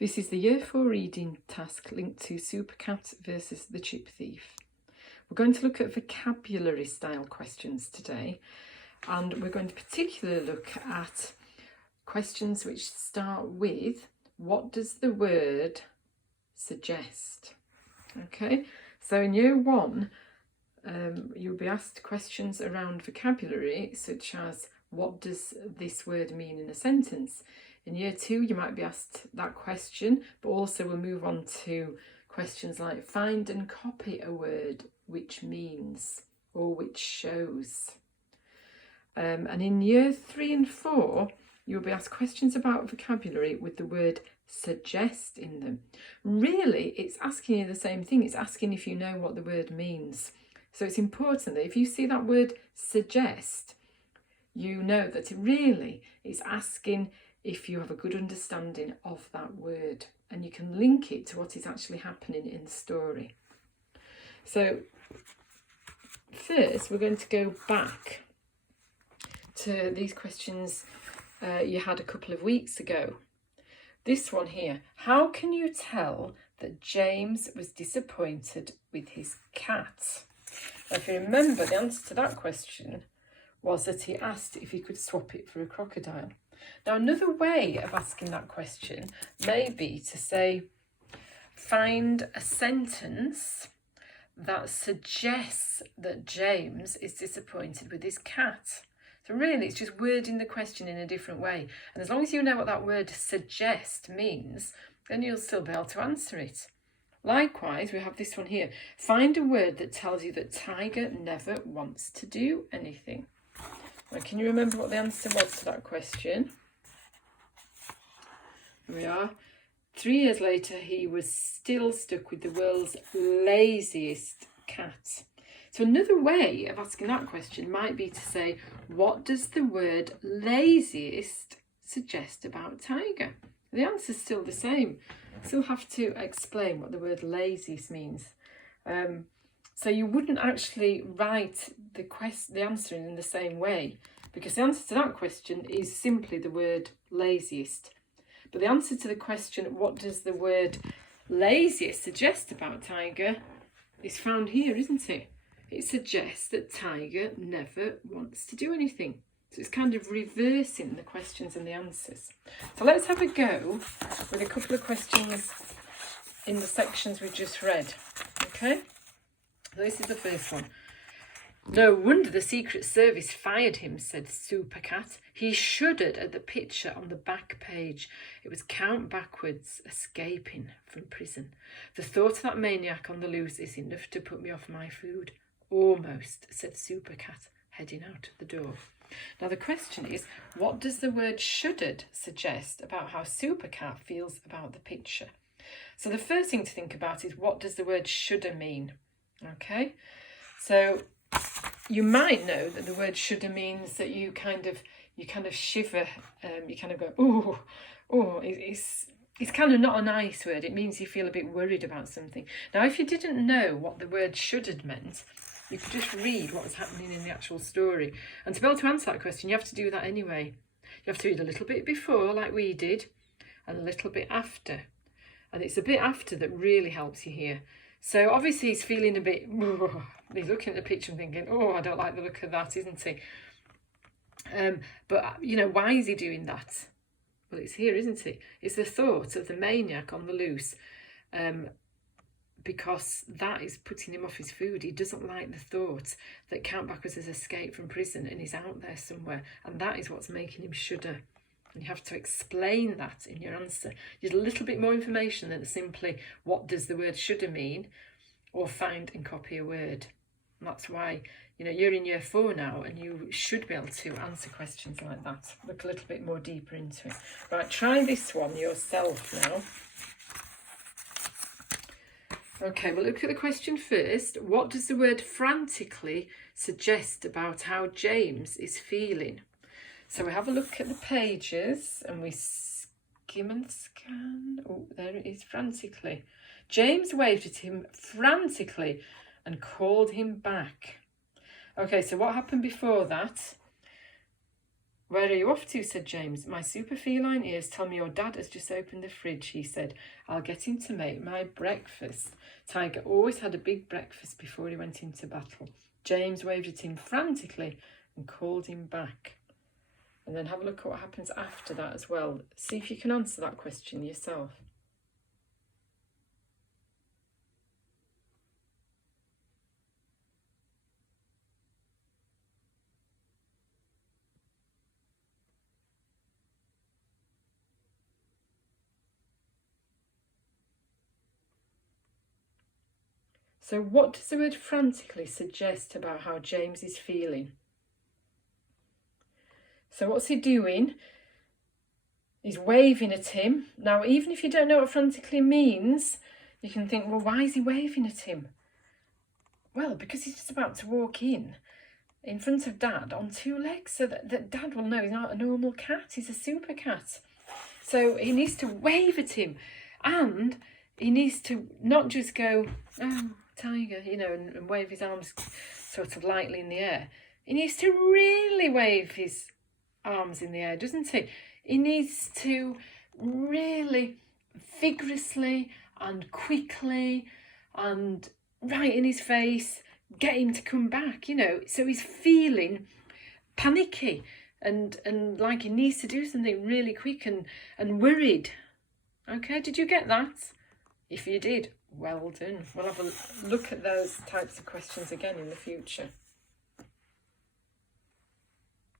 This is the Year 4 reading task linked to Supercat versus the Chip Thief. We're going to look at vocabulary style questions today, and we're going to particularly look at questions which start with, what does the word suggest? Okay, so in Year 1, you'll be asked questions around vocabulary such as, what does this word mean in a sentence? In Year 2, you might be asked that question, but also we'll move on to questions like find and copy a word which means or which shows. And in Year 3 and 4, you'll be asked questions about vocabulary with the word suggest in them. Really, it's asking you the same thing. It's asking if you know what the word means. So it's important that if you see that word suggest, you know that it really is asking if you have a good understanding of that word, and you can link it to what is actually happening in the story. So first we're going to go back to these questions you had a couple of weeks ago. This one here, how can you tell that James was disappointed with his cat? Now, if you remember, the answer to that question was that he asked if he could swap it for a crocodile. Now, another way of asking that question may be to say, find a sentence that suggests that James is disappointed with his cat. So really, it's just wording the question in a different way. And as long as you know what that word suggest means, then you'll still be able to answer it. Likewise, we have this one here. Find a word that tells you that Tiger never wants to do anything. Now, can you remember what the answer was to that question? Here we are. 3 years later, he was still stuck with the world's laziest cat. So another way of asking that question might be to say, what does the word laziest suggest about Tiger? The answer's still the same. Still have to explain what the word laziest means. So you wouldn't actually write the answer in the same way, because the answer to that question is simply the word laziest. But the answer to the question, what does the word laziest suggest about Tiger, is found here, isn't it? It suggests that Tiger never wants to do anything. So it's kind of reversing the questions and the answers. So let's have a go with a couple of questions in the sections we just read. Okay? So this is the first one. No wonder the Secret Service fired him, said Supercat. He shuddered at the picture on the back page. It was Count Backwards escaping from prison. The thought of that maniac on the loose is enough to put me off my food. Almost, said Supercat, heading out the door. Now the question is, what does the word shuddered suggest about how Supercat feels about the picture? So the first thing to think about is, what does the word shudder mean? Okay, so you might know that the word shudder means that you kind of shiver, you kind of go, it's kind of not a nice word. It means you feel a bit worried about something. Now, if you didn't know what the word shuddered meant, you could just read what was happening in the actual story. And to be able to answer that question, you have to do that anyway. You have to read a little bit before, like we did, and a little bit after. And it's a bit after that really helps you here. So obviously he's feeling a bit, he's looking at the picture and thinking, I don't like the look of that, isn't he? But, why is he doing that? Well, it's here, isn't it? It's the thought of the maniac on the loose, because that is putting him off his food. He doesn't like the thought that Count Backwards has escaped from prison and is out there somewhere, and that is what's making him shudder. And you have to explain that in your answer. There's a little bit more information than simply, what does the word shudder mean? Or find and copy a word. And that's why, you're in Year 4 now, and you should be able to answer questions like that. Look a little bit more deeper into it. Right, try this one yourself now. Okay, well, look at the question first. What does the word frantically suggest about how James is feeling? So we have a look at the pages and we skim and scan. Oh, there it is, frantically. James waved at him frantically and called him back. Okay, so what happened before that? Where are you off to? Said James. My super feline ears tell me your dad has just opened the fridge, he said. I'll get him to make my breakfast. Tiger always had a big breakfast before he went into battle. James waved at him frantically and called him back. And then have a look at what happens after that as well. See if you can answer that question yourself. So what does the word frantically suggest about how James is feeling? So what's he doing? He's waving at him. Now, even if you don't know what frantically means, you can think, well, why is he waving at him? Well, because he's just about to walk in front of Dad on two legs, so that Dad will know he's not a normal cat, he's a supercat. So he needs to wave at him, and he needs to not just go, oh, Tiger, you know, and wave his arms sort of lightly in the air. He needs to really wave his arms in the air, doesn't he? He needs to really vigorously and quickly and right in his face get him to come back, you know. So he's feeling panicky and like he needs to do something really quick and worried. Okay, did you get that? If you did, well done. We'll have a look at those types of questions again in the future.